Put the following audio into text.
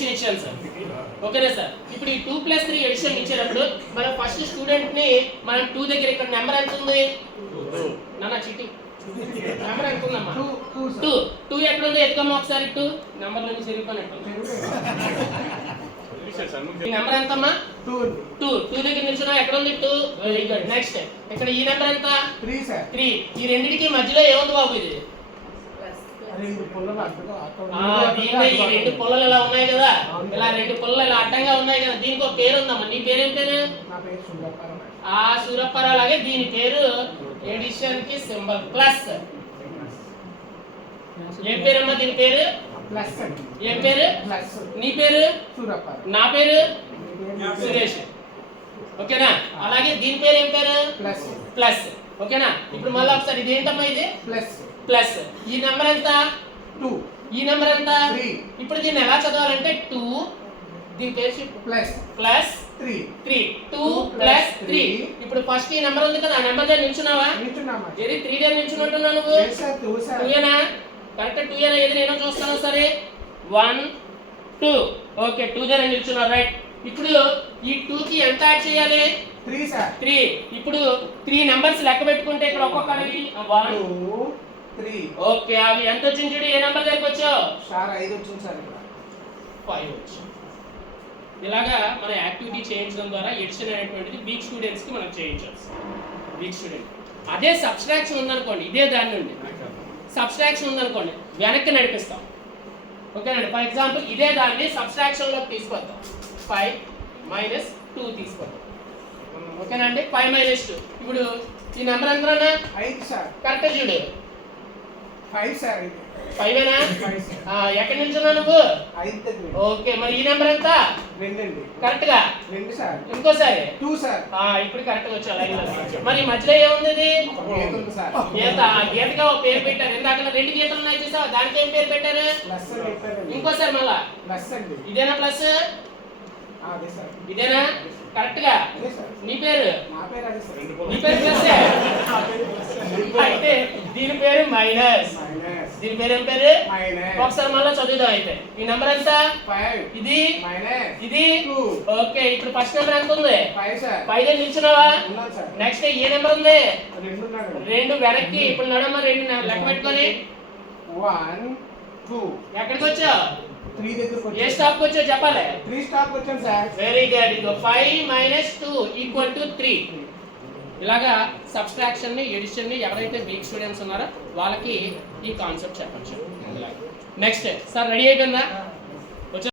Edition ఇచ్చాను sir. ఓకేనా sir? ఇప్పుడు ఈ 2+3 ఎడిషన్ ఇచ్చేటప్పుడు మనం ఫస్ట్ స్టూడెంట్ ని మనం 2 దగ్గర ఇక్కడ నెంబర్ ఎంత ఉంది నాన్న చీటింగ్ నెంబర్ ఎంత ఉందమ్మా 2 ఎక్కడ ఉంది ఎత్తుకమ్మా ఒకసారి 2 నెంబర్ నుంచి సరిపోయినట్టు ఈ నెంబర్ ఎంతమ్మా 2 దగ్గర నిల్చున్నా ఎక్కడ ఉంది 2 వెరీ గుడ్ నెక్స్ట్ ఇక్కడ ఈ నెంబర్ ఎంత 3 సార్ 3 ఈ రెండిటికి మధ్యలో ఏముంది బాబు ఇది రెండు పుల్లలు అడ్డుగా ఈ రెండు పుల్లలు ఇలా ఉన్నాయి కదా ఇలా రెండు పుల్లలు ఇలా అడ్డంగా ఉన్నాయి కదా దీనికి ఒక పేరు ఉందమ్మా నీ పేరేం పేరు నా పేరు సూరప్పరావు ఆ సూరప్పరావు లాగే దీని పేరు ఎడిషన్ కి సింబల్ ప్లస్ ఏం పేరమ్మా దీని పేరు ప్లస్ ఏం పేరు ప్లస్ నీ పేరు సూరప్పరావు నా పేరు సురేష్ ఓకేనా అలాగే దీని పేరు ఏం పేరు ప్లస్ ప్లస్ ఓకేనా ఇప్పుడు మళ్ళీ ఒకసారి ఇది ఏంటమ్మా ఇది ప్లస్ ప్లస్ ఈ నెంబర్ ఎంత 2 ఈ నెంబర్ ఎంత 3 ఇప్పుడు దీన్ని ఎలా చదవాలంటే 2 దీని పేరు ప్లస్ ప్లస్ 3 2 ప్లస్ 3 ఇప్పుడు ఫస్ట్ ఈ నెంబర్ ఉంది కదా ఆ నెంబర్ దగ్గర నిల్చున్నావా నిల్చున్నామా ఏది 3 దగ్గర నిల్చున్నట్టున్నా నువ్వు ఎస్ సార్ 2 సార్ 2 ఏనా కరెక్ట్ 2 ఏనా ఏది నేను చూస్తాను సరే 1 2 ఓకే 2 దగ్గర నిల్చున్నా రైట్ ఇప్పుడు ఈ 2 కి ఎంత యాడ్ చేయాలి 3 సార్ 3 ఇప్పుడు 3 నంబర్స్ లెక్క పెట్టుకుంటే ఇక్కడ ఒక్కొక్కరికి 1 2 3 ఓకే అవి ఎంత వచ్చింది చూడు ఏ నెంబర్ దగ్గరికి వచ్చావు సార్ 5 వచ్చింది సార్ ఇక్కడ 5 వచ్చింది ఇలాగా మన యాక్టివిటీ చేయించడం ద్వారా ఎడిషన్ అనేటువంటిది వీక్ స్టూడెంట్స్ కి మనం చేయించవచ్చు వీక్ స్టూడెంట్ అదే సబ్స్ట్రాక్షన్ ఉందనుకోండి ఇదే దాని నుండి సబ్స్ట్రాక్షన్ ఉందనుకోండి వెనక్కి నడిపిస్తాం ఓకేనండి ఫర్ ఎగ్జాంపుల్ ఇదే దాన్ని సబ్స్ట్రాక్షన్ లోకి తీసుకొద్దాం 5 - 2 తీసుకొద్దాం ఓకేనండి 5 - 2 ఇప్పుడు ఈ నెంబర్ ఎంతనా 5 సార్ కరెక్ట్ చూడు 5 సార్ 5 ఏనా 5 సార్ ఎక్కడి నిల్చున్నావు నువ్వు 5 దగ్గర ఓకే మరి ఈ నెంబర్ ఎంత 2 అండి కరెక్ట్ గా 2 సార్ ఇంకోసారి 2 సార్ ఇప్పుడు కరెక్ట్ వచ్చా లైన్ లో మరి మధ్యలో ఏముంది ఇది గీత ఉంది సార్ గీత గీతగా ఒక పేరు పెట్టారు ఇందాక 2 గీతలు ఉన్నాయి చూసావా దానికి ఏం పేరు పెట్టారు ప్లస్ అని చెప్పారండి ఇంకోసారి మళ్ళా ప్లస్ అండి ఇదేనా ప్లస్ అదే సార్ ఇదేనా కరెక్ట్ గా అదే సార్ నీ పేరు నా పేరు అదే సార్ నీ పేరు ప్లస్ అయితే దీని పేరు మైనస్ మైనస్ దీని పేరు ఏం పేరు మైనస్ ఒకసారి మళ్ళీ చదువుదాం అయితే ఈ నెంబర్ ఎంత 5 ఇది మైనస్ ఇది 2 ఓకే ఇప్పుడు ఫస్ట్ నెంబర్ ఎంత ఉంది 5 సార్ 5 నిల్చున్నావా ఉన్నాను సార్ నెక్స్ట్ ఏ నెంబర్ ఉంది 2 ఉన్నాడు 2 వెనక్కి ఇప్పుడు నడమ 2 లెక్క పెట్టుకొని 1 2 ఎక్కడికి వచ్చావు 3 దగ్గరకు ఏ వచ్చాను స్టాప్ వచ్చావు చెప్పాలి 3 స్టాప్ వచ్చాను సార్ వెరీ గుడ్ ఇగో 5 - 2 = 3 ఇలాగా సబ్స్ట్రాక్షన్ ని ఎడిషన్ ని ఎవరైతే వీక్ స్టూడెంట్స్ ఉన్నారో వాళ్ళకి ఈ కాన్సెప్ట్ చెప్పచ్చు నెక్స్ట్ సార్ రెడీ అయిపోయిందా